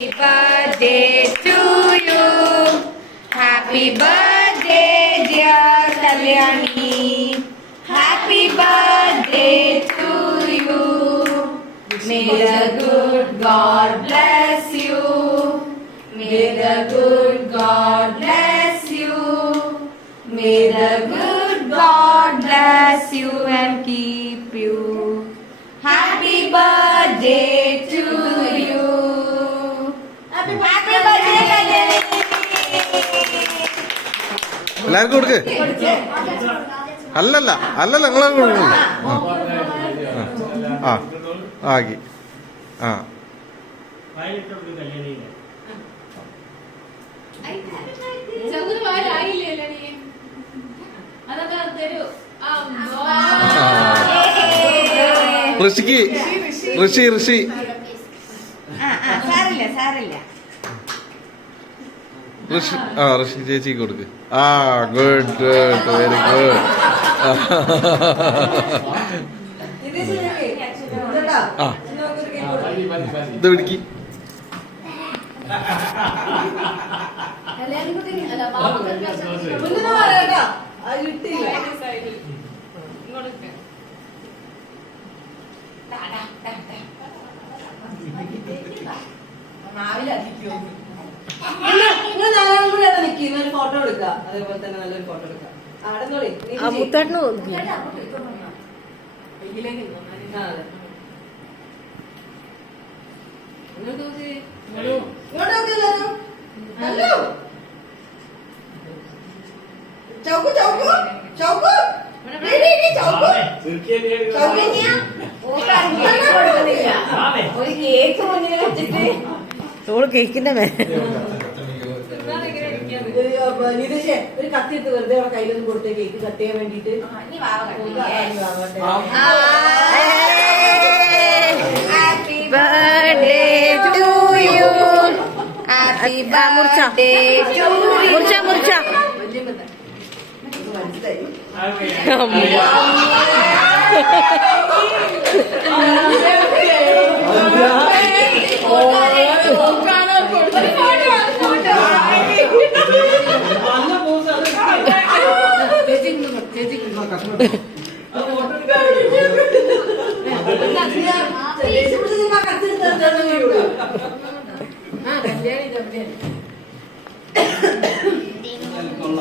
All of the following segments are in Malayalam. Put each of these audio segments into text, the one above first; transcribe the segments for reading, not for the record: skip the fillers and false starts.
Happy birthday to you. Happy birthday, dear Kalyani. Happy birthday to you. May the good God bless you. May the good God bless you. May the good God bless you and keep you. Happy birthday to you. Happy birthday, Kalyani. എല്ലാവർക്കും കൊടുക്ക്. അല്ലല്ല അല്ലല്ല നിങ്ങളെ കൊടുക്കണം. ആ ആക്കി ആ ഋഷിക്ക് ഋഷി ഋഷി ചേച്ചിക്ക് കൊടുക്ക്. ആ ഗുഡ് ഗുഡ് വെരി ഗുഡ്. ആ ഇത് പിടിക്ക്. ഒരു ഫോട്ടോ എടുക്കുക. അതേപോലെ തന്നെ നല്ലൊരു ഫോട്ടോ എടുക്കാം. ഒരു കേക്ക് മുന്നിൽ വെച്ചിട്ട് കേക്കിന്റെ ഒരു കത്തിയിട്ട് വെറുതെ അവിടെ കയ്യിലൊന്നും കൊടുത്തേ കേക്ക് കട്ട് ചെയ്യാൻ വേണ്ടിട്ട്. Happy birthday to you. Happy birthday to you.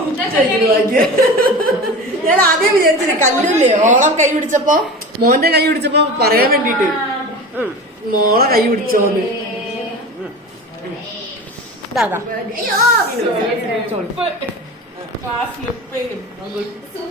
മുറിച്ച ഞാൻ ആദ്യം വിചാരിച്ചില്ല കല്ലില്ലേ ഓളം കൈ പിടിച്ചപ്പോ, മോന്റെ കൈ പിടിച്ചപ്പോ പറയാൻ വേണ്ടിട്ട് മോളെ കൈ പിടിച്ചോന്ന്. ദാദാ